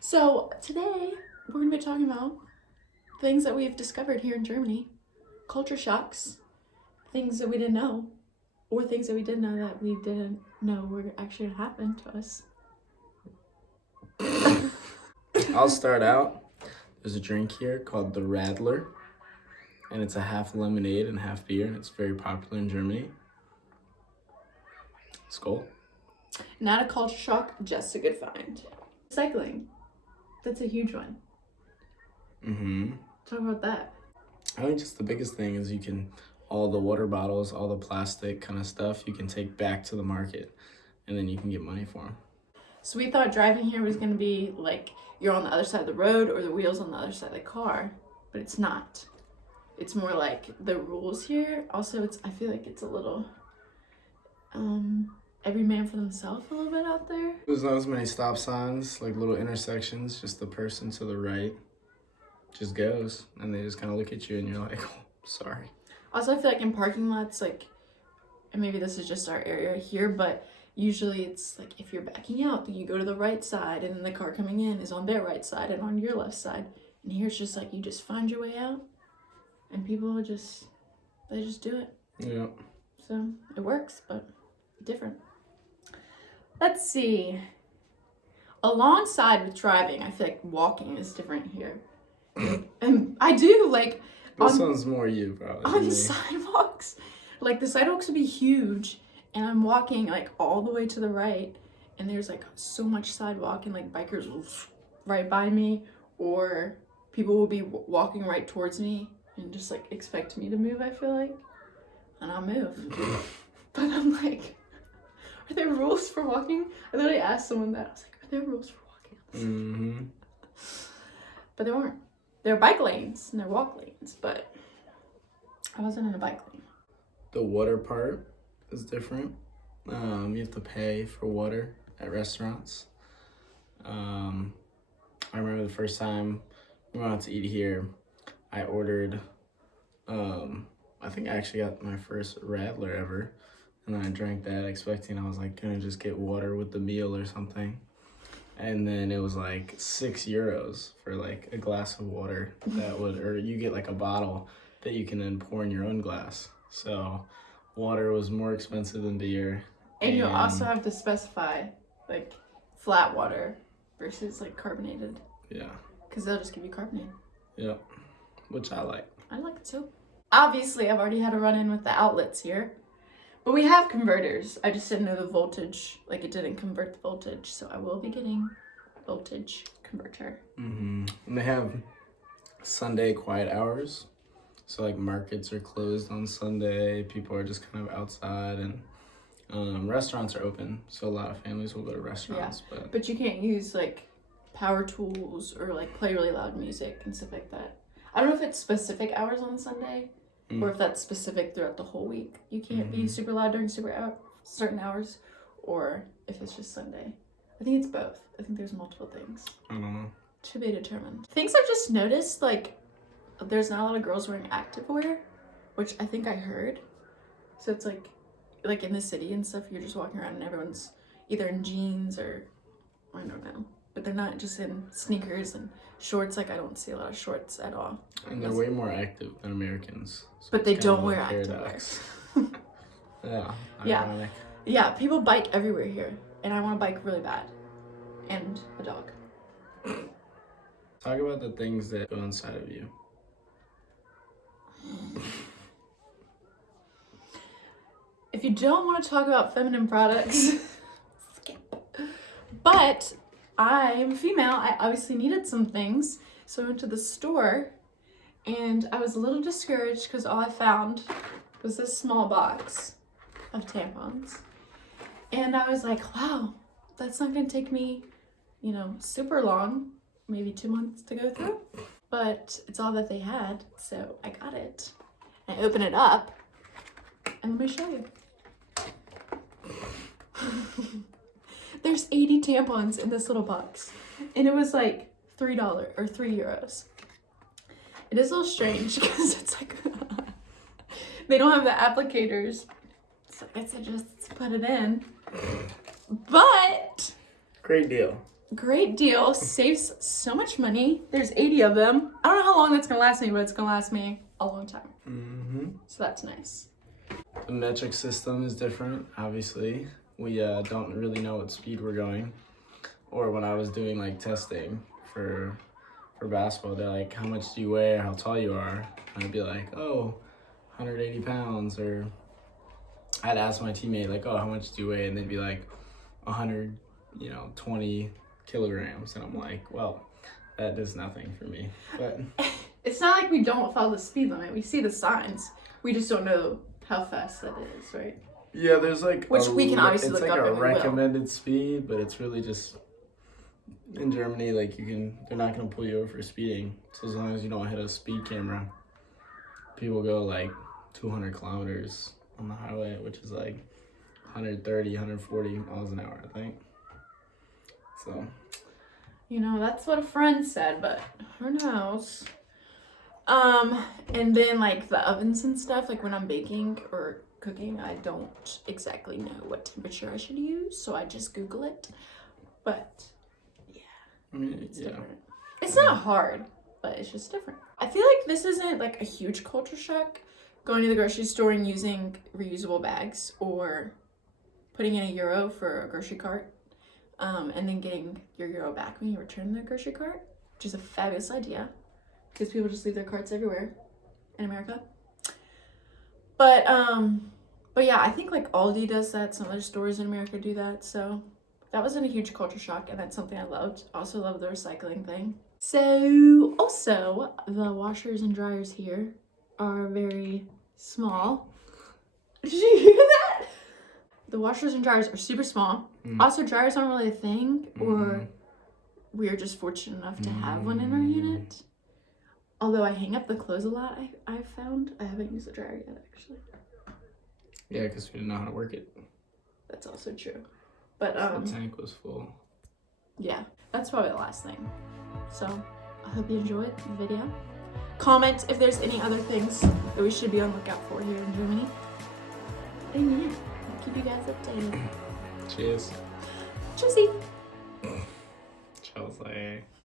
So today we're going to be talking about things that we've discovered here in Germany, culture shocks, things that we didn't know, or things that we did know that we didn't know were actually going to happen to us. I'll start out. There's a drink here called the Radler, and it's a half lemonade and half beer, and it's very popular in Germany. Skull. Not a culture shock, just a good find. Recycling. That's a huge one. Talk about that. I think just the biggest thing is all the water bottles, all the plastic kind of stuff, you can take back to the market, and then you can get money for them. So we thought driving here was going to be like you're on the other side of the road or the wheels on the other side of the car, but it's not. It's more like the rules here. Also, I feel like it's a little every man for themselves a little bit out there. There's not as many stop signs, like little intersections, just the person to the right just goes, and they just kind of look at you and you're like, oh, sorry. Also, I feel like in parking lots, like, and maybe this is just our area here, but usually it's like if you're backing out, then you go to the right side, and then the car coming in is on their right side and on your left side. And here it's just like you just find your way out, and people they just do it. Yeah. So it works, but different. Let's see. Alongside with driving, I feel like walking is different here. And I do like This one's more you, probably. on the sidewalks. Like the sidewalks would be huge, and I'm walking like all the way to the right, and there's like so much sidewalk, and like bikers will right by me, or people will be walking right towards me and just like expect me to move, I feel like, and I'll move. But I'm like, are there rules for walking? I literally asked someone that. I was like, are there rules for walking? But there weren't. There are bike lanes and there are walk lanes, but I wasn't in a bike lane. The water part is different. You have to pay for water at restaurants. I remember the first time we went out to eat here, I ordered, I think I actually got my first Radler ever, and then I drank that expecting I was like gonna just get water with the meal or something. And then it was like €6 for like a glass of water or you get like a bottle that you can then pour in your own glass. So water was more expensive than beer. And you also have to specify like flat water versus like carbonated. Yeah. Because they'll just give you carbonated. Yep. Which I like. I like it too. Obviously, I've already had a run-in with the outlets here. But we have converters. I just didn't know the voltage. Like it didn't convert the voltage. So I will be getting voltage converter. And they have Sunday quiet hours. So like markets are closed on Sunday. People are just kind of outside, and restaurants are open. So a lot of families will go to restaurants. Yeah. But you can't use like power tools or like play really loud music and stuff like that. I don't know if it's specific hours on Sunday. Or if that's specific throughout the whole week. You can't be super loud during certain hours, or if it's just Sunday. I think it's both. I think there's multiple things. I don't know. To be determined. Things I've just noticed, like, there's not a lot of girls wearing activewear, which I think I heard. So it's like in the city and stuff, you're just walking around and everyone's either in jeans or, I don't know. But they're not just in sneakers and shorts. Like, I don't see a lot of shorts at all. And they're way more active than Americans. So but they don't wear activewear. Yeah. Yeah. Ironic. Yeah, people bike everywhere here. And I want a bike really bad. And a dog. Talk about the things that go inside of you. If you don't want to talk about feminine products, skip. But I'm female. I obviously needed some things. So I went to the store. And I was a little discouraged because all I found was this small box of tampons. And I was like, wow, that's not going to take me, super long, maybe 2 months to go through. But it's all that they had, so I got it. And I open it up, and let me show you. There's 80 tampons in this little box. And it was like $3 or €3. It is a little strange because it's like they don't have the applicators, so I guess I just put it in. But Great deal. Great deal. Saves so much money. There's 80 of them. I don't know how long that's gonna last me, but it's gonna last me a long time. Mm-hmm. So that's nice. The metric system is different, obviously. We don't really know what speed we're going. Or when I was doing like testing for basketball, they're like, how much do you weigh or how tall you are? And I'd be like, oh, 180 pounds. Or I'd ask my teammate, like, oh, how much do you weigh? And they'd be like, 120 kilograms. And I'm like, well, that does nothing for me. But It's not like we don't follow the speed limit. We see the signs. We just don't know how fast that is, right? yeah, there's like Which we can obviously it's look like up a and we will. recommended speed, but it's really just in Germany, like they're not gonna pull you over for speeding. So as long as you don't hit a speed camera, people go like 200 kilometers on the highway, which is like 130, 140 miles an hour, I think. So You know, that's what a friend said, but who knows? And then like the ovens and stuff, like when I'm baking or cooking, I don't exactly know what temperature I should use, so I just Google it. But I mean, it's yeah, different. It's not hard, but it's just different. I feel like this isn't like a huge culture shock going to the grocery store and using reusable bags or putting in €1 for a grocery cart, and then getting your euro back when you return the grocery cart, which is a fabulous idea because people just leave their carts everywhere in America. But yeah, I think like Aldi does that. Some other stores in America do that. So that wasn't a huge culture shock, and that's something I loved. Also love the recycling thing. So also the washers and dryers here are very small. Did you hear that? The washers and dryers are super small. Also, dryers aren't really a thing, or we are just fortunate enough to have one in our unit. Although I hang up the clothes a lot, I've found. I haven't used the dryer yet, actually. yeah, because we didn't know how to work it. That's also true. But The tank was full. yeah, that's probably the last thing. So I hope you enjoyed the video. Comment if there's any other things that we should be on the lookout for here in Germany. And yeah, I'll keep you guys updated. Cheers. Tschüssi! Chelsea.